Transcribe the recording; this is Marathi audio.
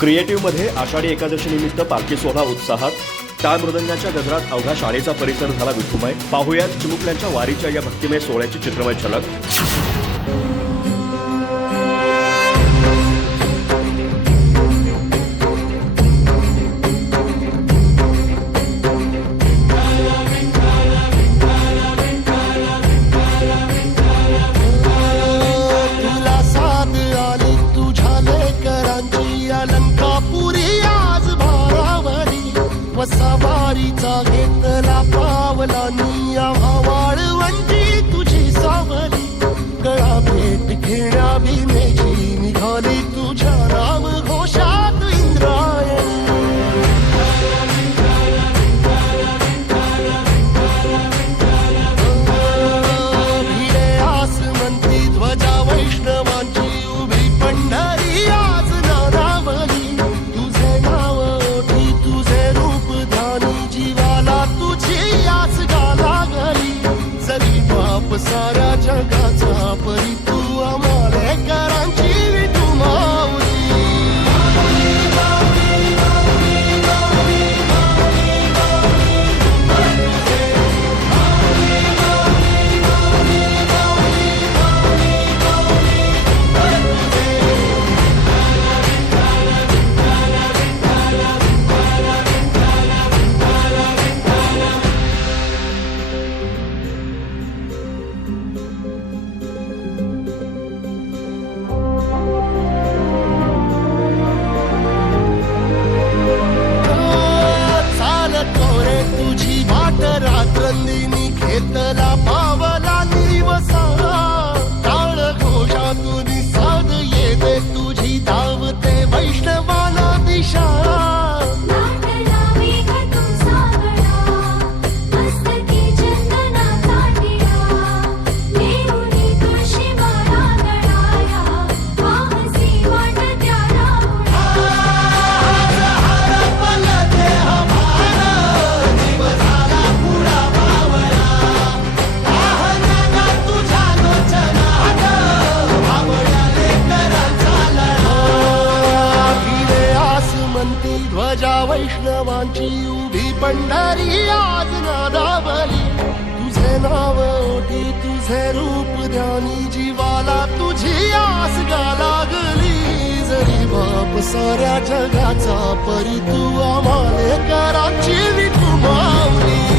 क्रिएटिव्हमध्ये आषाढी एकादशी निमित्त पालखी सोहळा उत्साहात. टाळ मृदंगाच्या गजरात अवघा शाळेचा परिसर झाला विठुमय. पाहुयात चिमुकल्यांच्या वारीच्या या भक्तिमय सोहळ्याची चित्रमय झलक. सवारीचा घेतला पावला निया वाळवंटी तुझी सावली. गळा भेट घेण्या भीमेची निघाली तुझ्या राम घोषात इंद्रायणी. भिडे आसमंती ध्वजा वैष्णवांची उभी पंढरी आज नारावली. तुझे नाव ओठी तुझे रूप जीवाला तुझी आस गाला गली. जरी बाप साऱ्या जगाचा परी तू आमालेकरांची विठू माऊली. रात्रंदिनी घेतला पावला दिवसा. टाळ घोषातून साध येते तुझी धावते वैष्णवाला दिशा. ध्वजा वैष्णवांची उभी पंढरी आज नादावली. तुझे नाव ओठी तुझे रूप ध्यानी जीवाला तुझी आस गा लागली. जरी बाप साऱ्या जगाचा परी तू आमालेकरांची विठू माऊली.